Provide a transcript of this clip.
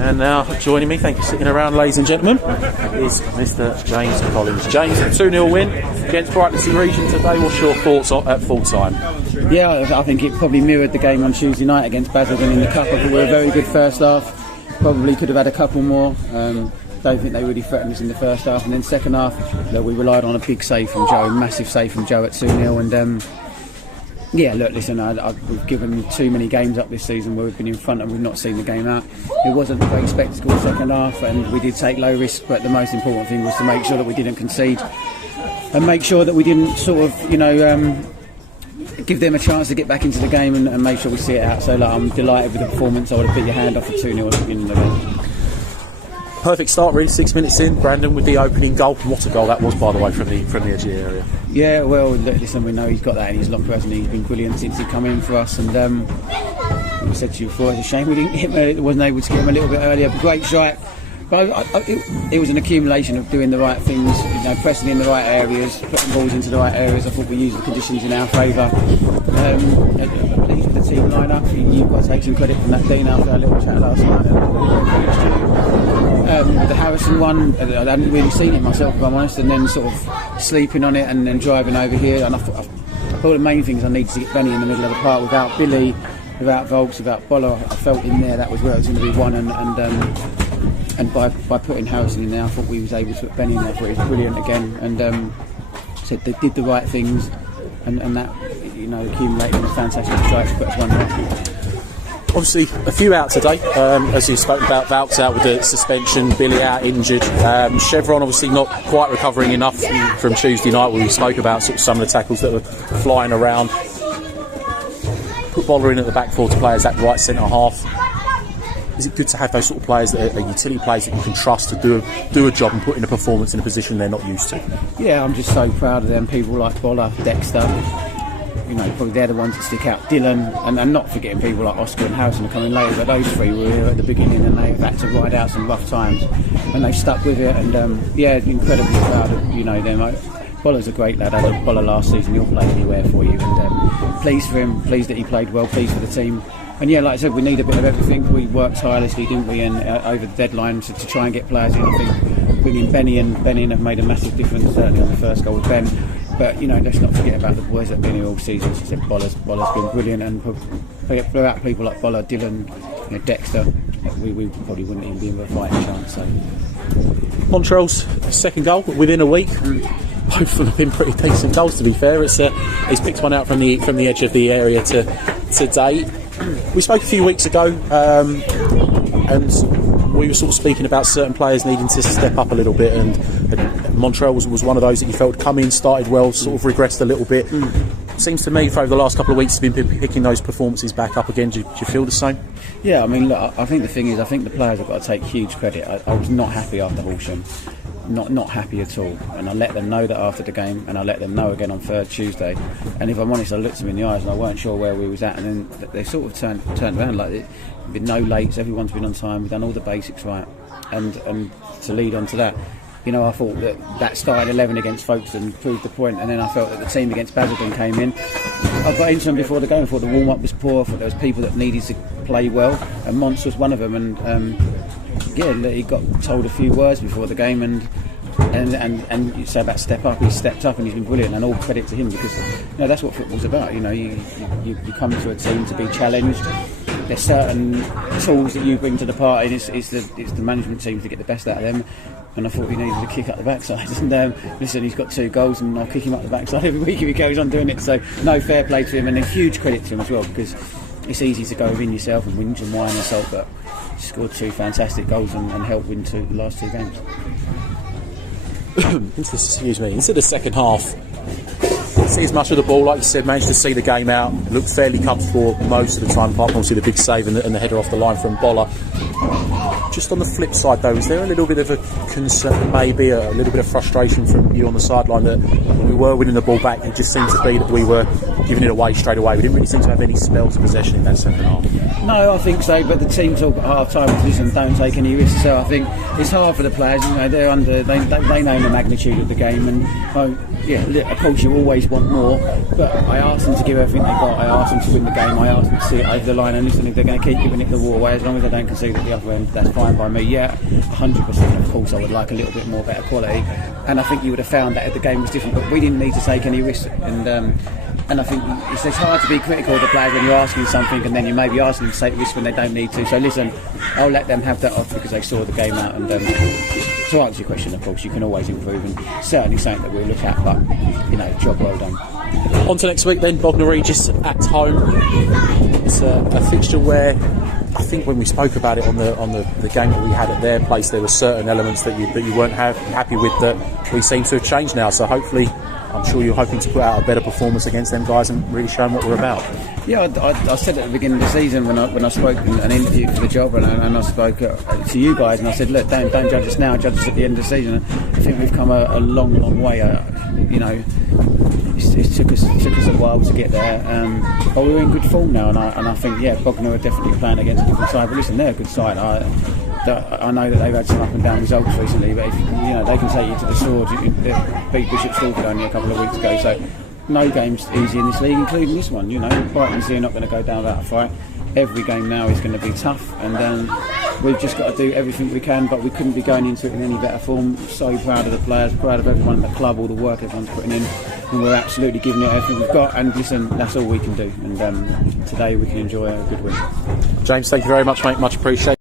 And now joining me, thank you for sitting around, ladies and gentlemen, is Mr. James Collins. James, a 2-0 win against Brightlingsea Regent today. What's your thoughts at full time? Yeah, I think it probably mirrored the game on Tuesday night against Basildon in the Cup. I thought we were a very good first half. Probably could have had a couple more. Don't think they really threatened us in the first half. And then second half, look, we relied on a big save from Joe, massive save from Joe at 2-0. And yeah, look, listen, we've given too many games up this season where we've been in front and we've not seen the game out. It wasn't a great spectacle second half, and we did take low risk, but the most important thing was to make sure that we didn't concede and make sure that we didn't sort of, give them a chance to get back into the game and make sure we see it out. So I'm delighted with the performance. I would have put your hand off for 2-0 at the beginning of the game. Perfect start, really. 6 minutes in, Brandon with the opening goal. What a goal that was, by the way, from the edge of the area. Yeah, well, listen, we know he's got that in his locker, hasn't he? He's been brilliant since he come in for us, and we said to you before, it's a shame we wasn't able to get him a little bit earlier. Great strike, but it was an accumulation of doing the right things, pressing in the right areas, putting balls into the right areas. I thought we used the conditions in our favour. Pleased with the team line-up. You've got to take some credit from that, Dean, after our little chat last night. The Harrison one, I hadn't really seen it myself, if I'm honest, and then sort of sleeping on it and then driving over here. And I thought the main thing is I needed to get Benny in the middle of the park without Billy, without Volks, without Boller. I felt in there that was where it was going to be won, and by putting Harrison in there, I thought we was able to put Benny in there. I thought it was brilliant again, and said they did the right things, and that accumulated in a fantastic strike to put us 1-0. Obviously, a few out today, as you spoke about. Valk's out with the suspension, Billy out injured. Chevron obviously not quite recovering enough from Tuesday night, where we spoke about sort of some of the tackles that were flying around. Put Boller in at the back four to play as that right centre half. Is it good to have those sort of players that are utility players that you can trust to do a job and put in a performance in a position they're not used to? Yeah, I'm just so proud of them. People like Boller, Dexter. Probably they're the ones that stick out. Dylan, and not forgetting people like Oscar and Harrison are coming later, but those three were here at the beginning and they've had to ride out some rough times and they've stuck with it, and incredibly proud of them. Boller's a great lad. I had Boller last season, he'll play anywhere for you, and pleased for him, pleased that he played well, pleased for the team. And yeah, like I said, we need a bit of everything. We worked tirelessly, didn't we, and over the deadline to try and get players in. I think bringing Benny in have made a massive difference, certainly on the first goal with Ben. But let's not forget about the boys that have been here all season. As I said, Boller's been brilliant, and throughout people like Boller, Dylan, Dexter, we probably wouldn't even be in a fighting chance. So. Montreal's second goal within a week. Both of them have been pretty decent goals, to be fair. He's picked one out from the edge of the area today. We spoke a few weeks ago, and we were sort of speaking about certain players needing to step up a little bit, and Montreal was one of those that you felt come in, started well, sort of regressed a little bit. Seems to me, for over the last couple of weeks, has been picking those performances back up again. Do you feel the same? Yeah, I mean, look, I think the thing is, I think the players have got to take huge credit. I was not happy after Horsham. Not happy at all, and I let them know that after the game, and I let them know again on Tuesday. And if I'm honest, I looked them in the eyes and I weren't sure where we was at, and then they sort of turned around like there's been no lates, everyone's been on time, we've done all the basics right, and to lead on to that, I thought that started 11 against Folkestone proved the point, and then I felt that the team against Basildon came in. I got into them before the game. I thought the warm up was poor. I thought there was people that needed to play well, and Mons was one of them, and he got told a few words before the game, and you say about step up, he stepped up and he's been brilliant, and all credit to him, because that's what football's about. You come to a team to be challenged. There's certain tools that you bring to the party, and it's the management team to get the best out of them. And I thought he needed to kick up the backside. And listen, he's got 2 goals, and I'll kick him up the backside every week if he goes on doing it. So no, fair play to him, and a huge credit to him as well, because it's easy to go within yourself and whinge and whine and salt, but he scored 2 fantastic goals and helped win the last 2 games. Into the second half, see as much of the ball, like you said, managed to see the game out, looked fairly comfortable most of the time, apart from obviously the big save and the header off the line from Boller. Just on the flip side though, is there a little bit of a concern, maybe a little bit of frustration from you on the sideline, that when we were winning the ball back, it just seemed to be that we were giving it away straight away. We didn't really seem to have any spells of possession in that second half. No, I think so, but the team talk at half time, listen, don't take any risks. So I think it's hard for the players, you know, they know the magnitude of the game, and of course you always want more, but I asked them to give everything they got. I asked them to win the game, I asked them to see it over the line, and listen, if they're going to keep giving it the war away, as long as they don't concede at the other end, that's fine by me. 100%, of course I would like a little bit more better quality, and I think you would have found that if the game was different, but we didn't need to take any risks, and I think it's hard to be critical of the players when you're asking something and then you may be asking them to take risks when they don't need to. So listen, I'll let them have that off because they saw the game out. And to answer your question, of course, you can always improve, and certainly something that we'll look at. But job well done. On to next week then, Bognor Regis at home. It's a fixture where I think when we spoke about it on the game that we had at their place, there were certain elements that you weren't happy with that we seem to have changed now. So hopefully, I'm sure you're hoping to put out a better performance against them guys and really show them what we're about. Yeah, I said at the beginning of the season when I spoke in an interview for the job, and I spoke to you guys, and I said, look, don't judge us now, judge us at the end of the season. I think we've come a long way. It took us a while to get there, but we're in good form now, and I think Bognor are definitely playing against a different side. But listen, they're a good side. I know that they've had some up and down results recently, but if, they can take you to the sword. They beat Bishop Stortford only a couple of weeks ago, so no game's easy in this league, including this one. Brightlingsea are not going to go down without a fight. Every game now is going to be tough, and we've just got to do everything we can, but we couldn't be going into it in any better form. So proud of the players, proud of everyone in the club, all the work everyone's putting in, and we're absolutely giving it everything we've got, and listen, that's all we can do, and today we can enjoy a good win. James, thank you very much, mate, much appreciated.